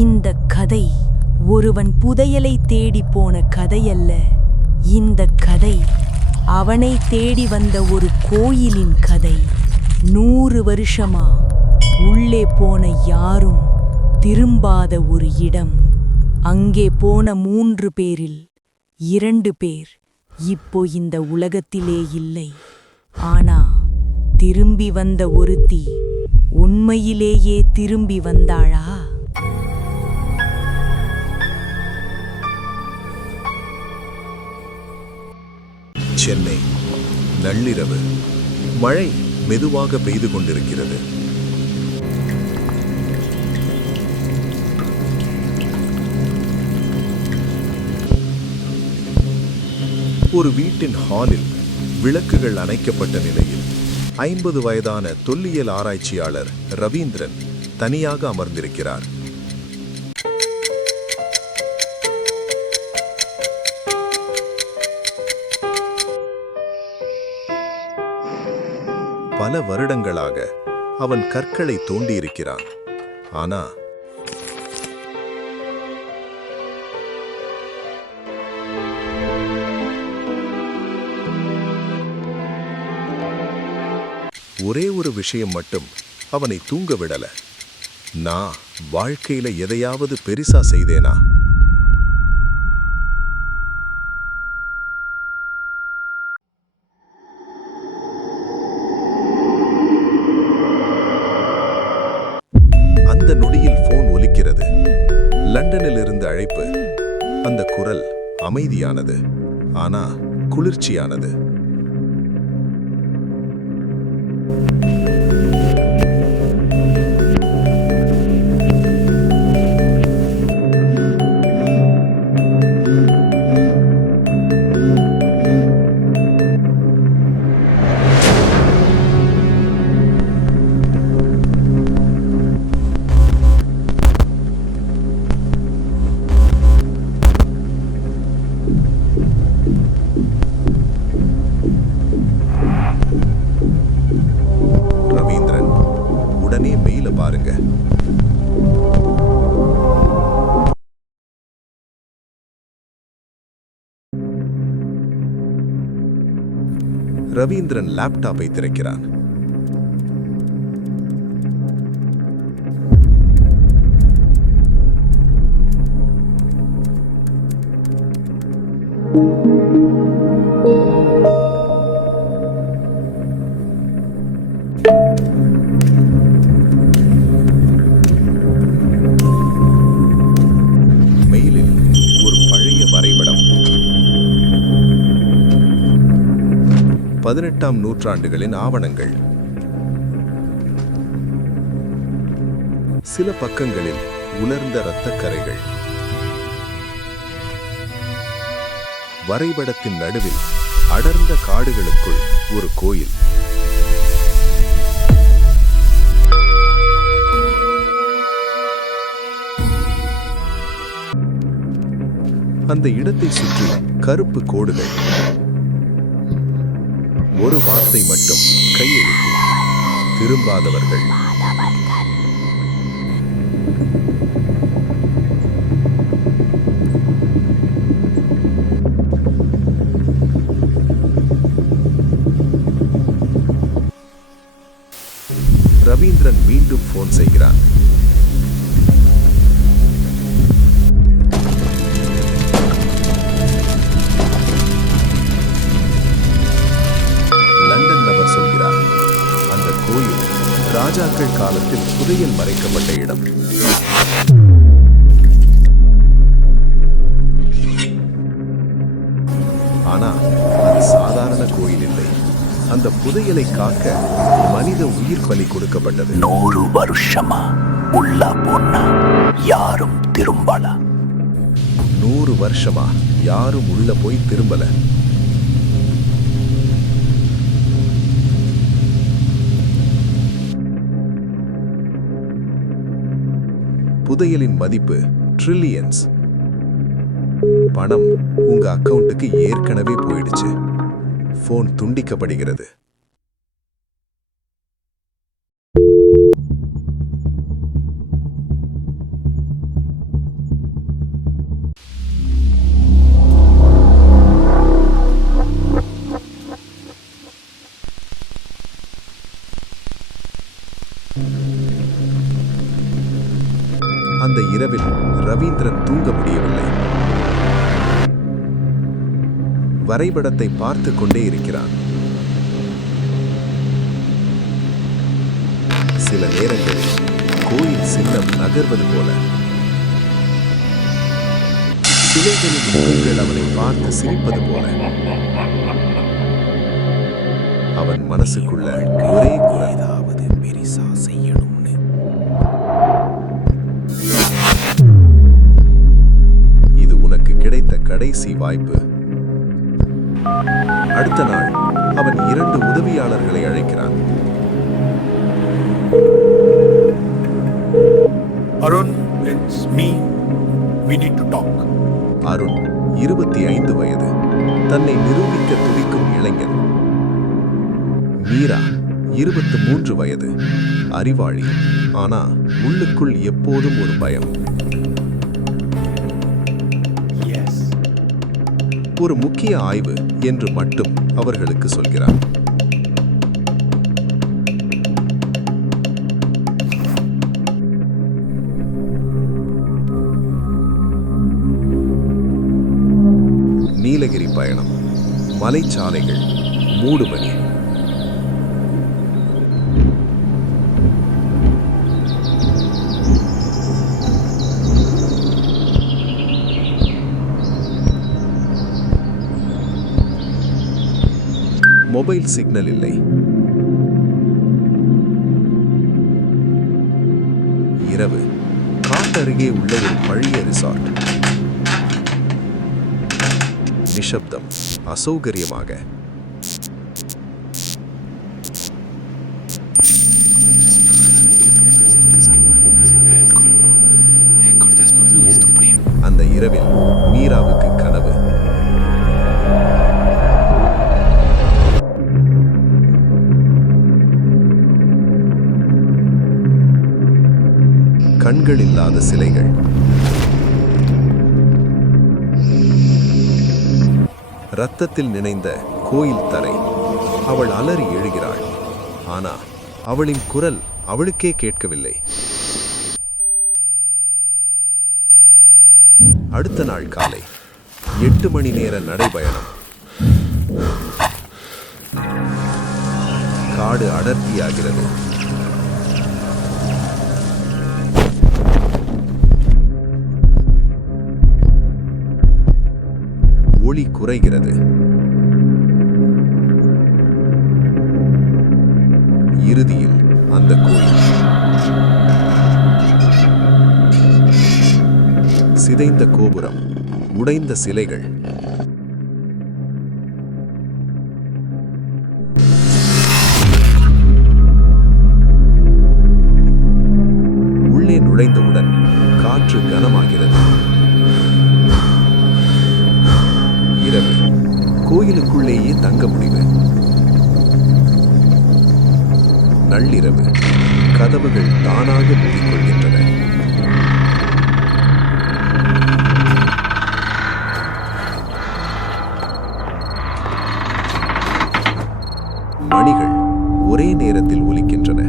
இந்த கதை ஒருவன் புதையலை தேடி போன கதையல்ல. இந்த கதை அவனை தேடி வந்த ஒரு கோயிலின் கதை. நூறு வருஷமா உள்ளே போன யாரும் திரும்பாத ஒரு இடம். அங்கே போன மூன்று பேரில் இரண்டு பேர் இப்போ இந்த உலகத்திலே இல்லை. ஆனா திரும்பி வந்த ஒருத்தி உண்மையிலேயே திரும்பி வந்தாளா? சென்னை. நள்ளிரவு. மழை மெதுவாக பெய்து கொண்டிருக்கிறது. ஒரு வீட்டின் ஹாலில் விளக்குகள் அணைக்கப்பட்ட நிலையில் ஐம்பது வயதான தொல்லியல் ஆராய்ச்சியாளர் ரவீந்திரன் தனியாக அமர்ந்திருக்கிறார். பல வருடங்களாக அவன் கற்களை தோண்டியிருக்கிறான். ஆனா ஒரே ஒரு விஷயம் மட்டும் அவனை தூங்க விடல. நான் வாழ்க்கையில எதையாவது பெரிசா செய்தேனா? நொடியில் போன் ஒலிக்கிறது. லண்டனில் இருந்து அழைப்பு. அந்த குரல் அமைதியானது. ஆனா குளிர்ச்சியானது. ரவீந்திரன் லேப்டாப்பை திறக்கிறான். மெயிலில் பதினெட்டாம் நூற்றாண்டுகளின் ஆவணங்கள். சில பக்கங்களில் உலர்ந்த இரத்தக்கரைகள். வரைபடத்தின் நடுவில் அடர்ந்த காடுகளுக்குள் ஒரு கோயில். அந்த இடத்தை சுற்றி கருப்பு கோடுகள். ஒரு வார்த்தை மட்டும் கையெழுத்து. திரும்பாதவர்கள். ரவீந்திரன் மீண்டும் போன் செய்கிறான். ராஜாக்கள் காலத்தில் புதையல் மறைக்கப்பட்ட இடம். ஆனா அது சாதாரண கோயில் இல்லை. அந்த புதையலை காக்க மனித உயிர் பலி கொடுக்கப்பட்டது. நூறு வருஷமா உள்ள பொண்ண யாரும் திரும்பல. நூறு வருஷமா யாரும் உள்ள போய் திரும்பல. புதையலின் மதிப்பு ட்ரில்லியன்ஸ் பணம் உங்க அக்கவுண்ட்டுக்கு ஏற்கனவே போயிடுச்சு. போன் துண்டிக்கப்படுகிறது. அந்த இரவில் ரவீந்திரன் தூங்க முடியவில்லை. வரைபடத்தை பார்த்து கொண்டே இருக்கிறான். சில நேரங்களில் கோயில் சின்னம் நகர்வது போல. சிலைகளின் முகங்கள் அவனை பார்த்து சிரிப்பது போல. அவன் மனசுக்குள்ள ஒரே குறைதாவது பெரிசா செய்யணும். கடைசி வாய்ப்பு. அடுத்த நாள் அவன் இரண்டு உதவியாளர்களை அழைக்கிறான். Arun it's me we need to talk. Arun இருபத்தி ஐந்து வயது. தன்னை நிரூபிக்க துடிக்கும் இளைஞன். மீரா இருபத்து மூன்று வயது. அறிவாளி. ஆனா உள்ளுக்குள் எப்போதும் ஒரு பயம். ஒரு முக்கிய ஆய்வு என்று மட்டும் அவர்களுக்கு சொல்கிறார். நீலகிரி பயணம் மலைச்சாலைகள் மூடுபனி. மொபைல் சிக்னல் இல்லை. இரவு. காட்டருகே உள்ள ஒரு பழைய ரிசார்ட் நிஷப்தம். அசௌகரியமாக. அந்த இரவில் மீராவுக்கு கண்கள் இல்லாத சிலைகள். ரத்தத்தில் நினைந்த கோயில் தரை. அவள் அலறி எழுகிறாள். ஆனா அவளின் குரல் அவளுக்கே கேட்கவில்லை. அடுத்த நாள் காலை எட்டு மணி நேர நடைபயணம். காடு அடர்த்தியாகிறது. ஒளி குறைகிறது. இறுதியில் அந்த கோயில். சிதைந்த கோபுரம் உடைந்த சிலைகள். உள்ளே நுழைந்தவுடன் காற்று கனமாகிறது. வீரர் கோயிலுக்குள்ளேயே தங்க முடிவு நள்ளிரவு கதவுகள் தானாக மூடிக்கொள்கின்றன. மணிகள் ஒரே நேரத்தில் ஒலிக்கின்றன.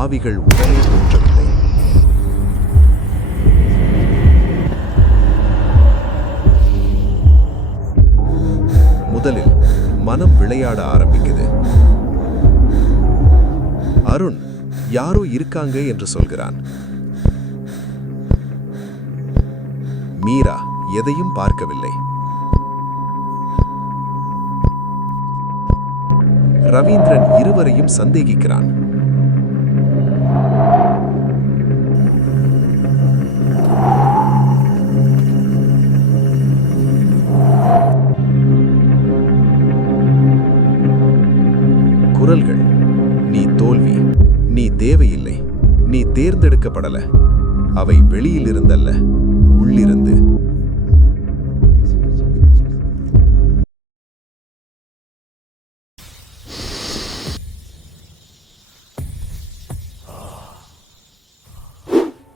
ஆவிகள் உடனே மனம் விளையாட ஆரம்பிக்குது. அருண் யாரோ இருக்காங்க என்று சொல்கிறான். மீரா எதையும் பார்க்கவில்லை. ரவீந்திரன் இருவரையும் சந்தேகிக்கிறான். தேர்ந்தெடுக்கப்படல அவை வெளியிலிருந்தல்ல உள்ளிருந்து.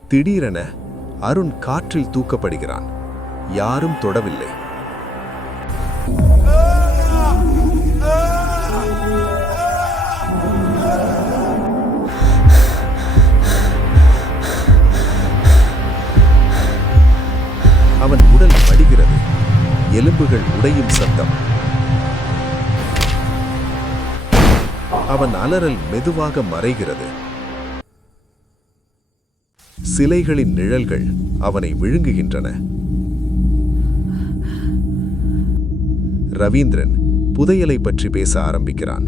திடீரென அருண் காற்றில் தூக்கப்படுகிறான். யாரும் தொடவில்லை. எலும்புகள் உடையும் சத்தம். அவன் அலறல் மெதுவாக மறைகிறது. சிலைகளின் நிழல்கள் அவனை விழுங்குகின்றன. ரவீந்திரன் புதையலை பற்றி பேச ஆரம்பிக்கிறான்.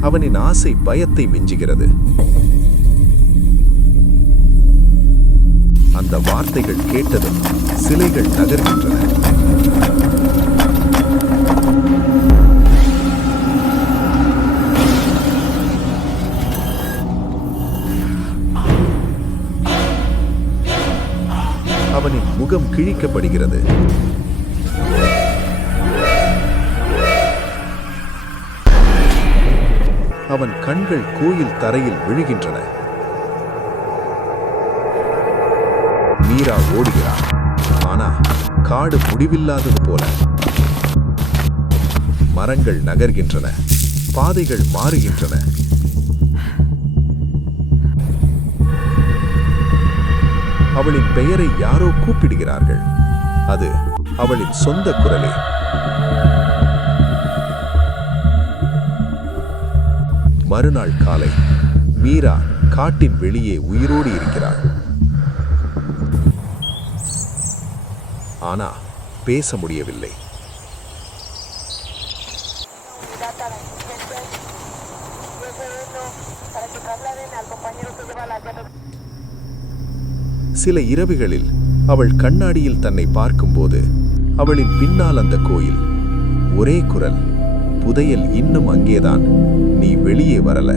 அவனின் ஆசை பயத்தை மிஞ்சுகிறது. அந்த வார்த்தைகள் கேட்டதும் சிலைகள் நகர்கின்றன. அவனின் முகம் கிழிக்கப்படுகிறது. அவன் கண்கள் கோயில் தரையில் விழுகின்றன. மீரா ஓடுகிறார் ஆனா காடு முடிவில்லாதது போல. மரங்கள் நகர்கின்றன. பாதைகள் மாறுகின்றன. அவளின் பெயரை யாரோ கூப்பிடுகிறார்கள். அது அவளின் சொந்த குரலே. மறுநாள் காலை மீரா காட்டின் வெளியே உயிரோடு இருக்கிறாள். ஆனா பேச முடியவில்லை. சில இரவுகளில் அவள் கண்ணாடியில் தன்னை பார்க்கும்போது அவளின் பின்னால் அந்த கோயில். ஒரே குரல் புதையல் இன்னும் அங்கேதான். நீ வெளியே வரல.